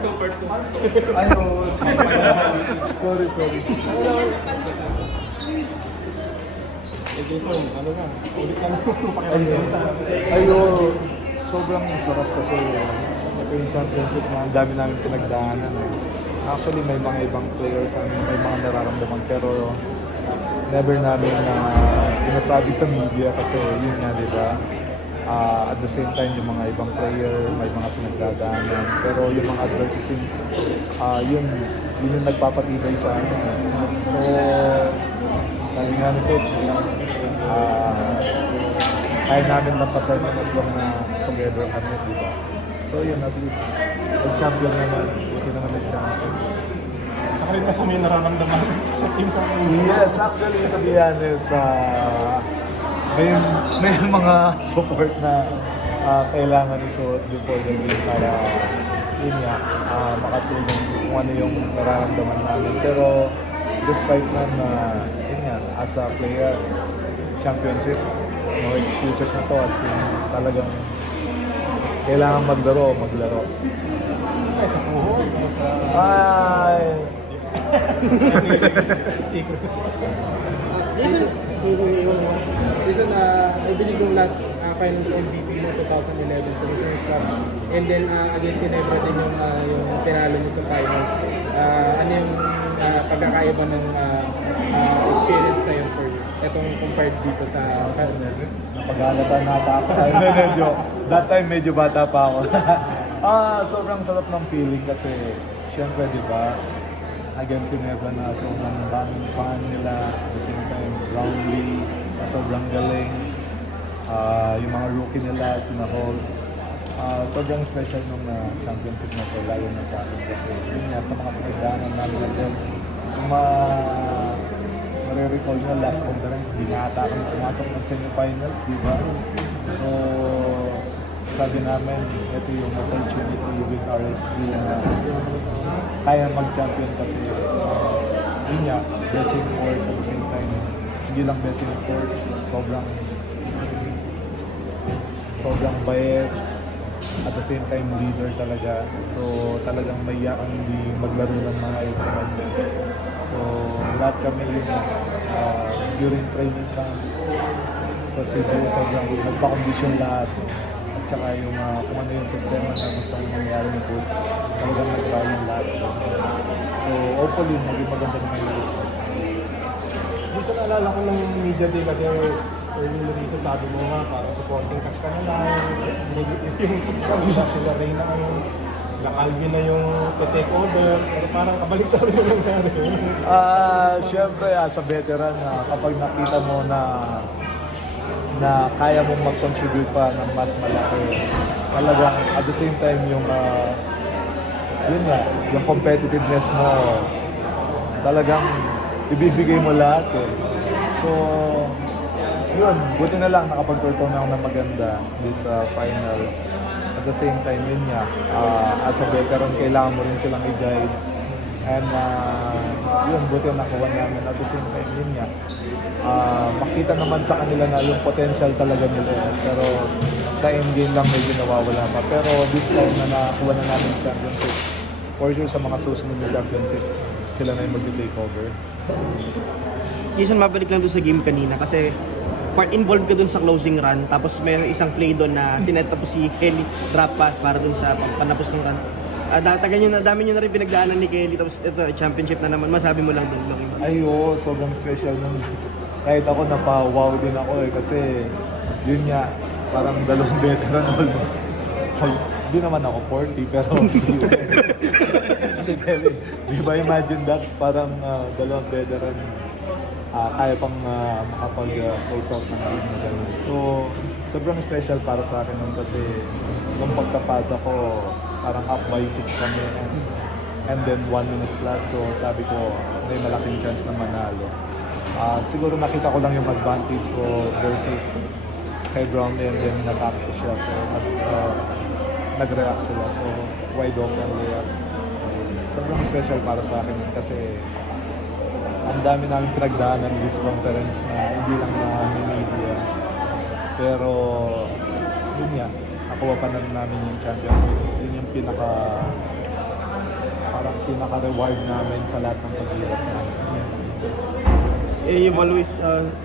Ay, oo. Sorry. Jason, ano na? Ulit lang po Ayun, sobrang sarap kasi ito yung championship na ang dami namin pinagdaanan. Actually, may mga ibang players ang may mga nararamdaman pero never namin na sinasabi sa media kasi yun nga, di ba? At the same time, yung mga ibang player, may mga pinagdadaanan. Pero yung mga adversity, yun yung nagpapatibay sa amin. So, sabi nga ni Coach, kaya namin lampasan ng atlong na together kami, di ba? So yun, at least, nag-champion naman, buti naman nag-champion. Sa kalit pa sa may nararamdaman sa team ko. Yes, actually, to be honest, may mga support na kailangan isuot before the game para yun nga, makatulong kung ano yung nararamdaman namin. Pero despite man, yun nga, as a player, championship, no excuses na to as in talagang kailangan maglaro. Ay, sa puhod. Ay! Jason, I believe yung last finals MVP mo 2011 Commissioner's Cup, and then against Ginebra din yung tinalo niyo sa finals. Ano yung pagkakaiba ng experience na yun for you? Itong compared dito sa Napaghalata na ako. That time medyo bata pa ako. Sobrang sarap ng feeling kasi syempre, di ba, against Ginebra na sobrang daming fan nila, at the same time Brownlee, sobrang galing. Yung mga rookie nila, sina Holtz. Sobrang special nung championship na to, lalo na sa akin kasi yun nga sa mga pinagdaanan namin na doon. Kung marirecall nyo, last conference, di na ata kami pumasok ng semifinals, di ba? So, sabi namin, ito yung opportunity with RHD na kaya mag-champion kasi yun nga, blessing for at the same time. Hindi lang blessing for, sobrang bayet, at the same time leader talaga. So talagang maiyak ang hindi maglaro ng maayos sa kanya. So lahat kami yun during training camp sa Cebu, sobrang nagpa-condition lahat. At saka yung kung ano yung sistema na gusto nang mangyari ng coach, talagang nag-try yung lahat. So hopefully maging maganda naman yung result. Gusto naalala ko ng media day kasi early season sabi mo nga parang supporting cast ka na lang. Sila Reyna sila Calvin na yung take over. Pero parang kabaliktad rin yung nangyari. Siyempre, as a veteran, kapag nakita mo na kaya mong mag-contribute pa ng mas malaki, talagang at the same time yung yun nga, yung competitiveness mo, talagang ibibigay mo lahat eh. So, yun, buti na lang nakapag-perform ako ng maganda this finals. At the same time, yun nga, as a veteran, kailangan mo rin silang i-guide. And yun, buti nakuha namin. At the same time, yun nga, makita naman sa kanila na yung potential talaga nila. Pero sa endgame lang medyo nawawala pa. Pero this time na nakuha na namin yung championship, for sure sa mga susunod na championship, sila na yung mag-take over. Jason, mabalik lang doon sa game kanina kasi involved ka doon sa closing run, tapos may isang play doon na sinet tapos si Kelly drop pass para doon sa panapos ng run. Dami nyo na rin pinagdaanan ni Kelly, tapos ito, championship na naman. Masabi mo lang doon. Ay, oo, sobrang special nung kahit ako napa-wow din ako eh, kasi yun nga, parang dalawang veteran almost. Hindi naman ako 40, pero si Kelly, di ba imagine that? Parang dalawang veteran, kaya pang makapag-close out ng game na gano'n. So, sobrang special para sa akin nun kasi nung pagkapasa ko, parang up by 6 kami and then 1 minute plus. So, sabi ko, may malaking chance na manalo. Siguro nakita ko lang yung advantage ko versus kay Brownlee and then na-tap ko siya. So, nag-react sila. So, wide open layup. Sobrang special para sa akin kasi ang dami namin pinagdaanan this conference na hindi lang na media. Pero, yun nga, nakuha pa na namin yung championship. Yun yung pinaka-reward namin sa lahat ng paghirap namin. You've always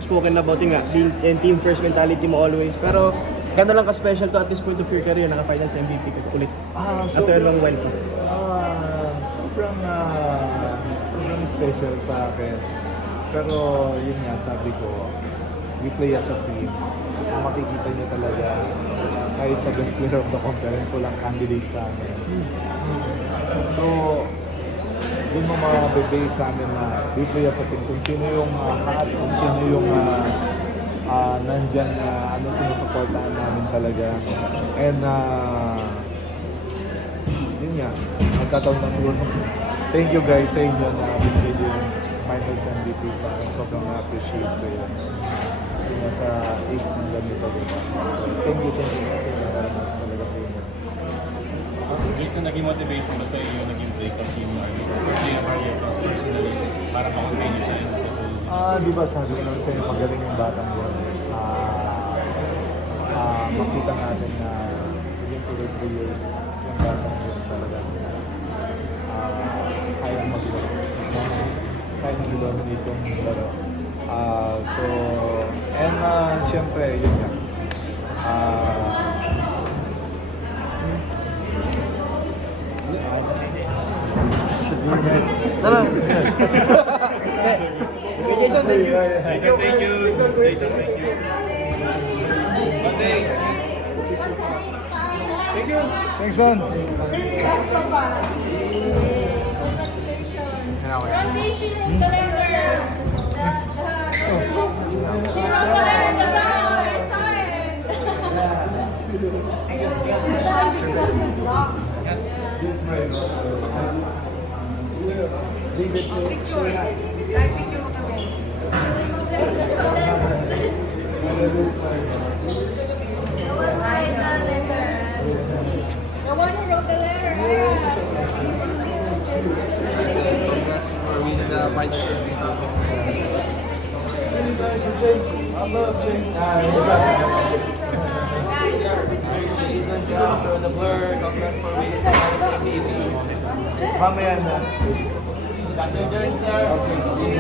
spoken about yun nga, being and team first mentality mo always. Pero gano'n lang ka-special to at this point of your career, naka-finals MVP ka ulit. After a long while pa. Sobrang special sa akin. Pero yun nga, sabi ko, we play as a team. Kung makikita niyo talaga, kahit sa best player of the conference, walang candidate sa amin. So, yun mo mabibase sa amin na we play as a team. Kung sino yung hot, kung sino yung nandyan na sinusuportahan namin talaga. And yun nga, nagkataon lang siguro. Thank you guys sa inyo na binigay yung finals MVP sa akin. Sobrang na-appreciate ko yun. Yun nga sa age ng ganito, diba? So, thank you very much talaga sa inyo. Jason, naging motivation ba sa iyo, naging break of team personally, para ma-continue siya yun? Di ba sabi ko lang sa'yo, magaling yung batang yun. Makita natin na yung 2 years, yung batang yun talaga kayang mag-dominate yung laro. So, and syempre, yun nga. Okay, Jason, thank you. Thank you. Jason, thank you. Thanks, Son. Picture. Live picture mo kami. Let's The one who write the letter. The one who wrote the letter. Congrats for winning the final MVP. I love Jason. Jason Shah for the blur. Congrats for winning the final MVP. Mamaya na. That's your turn, sir. Okay.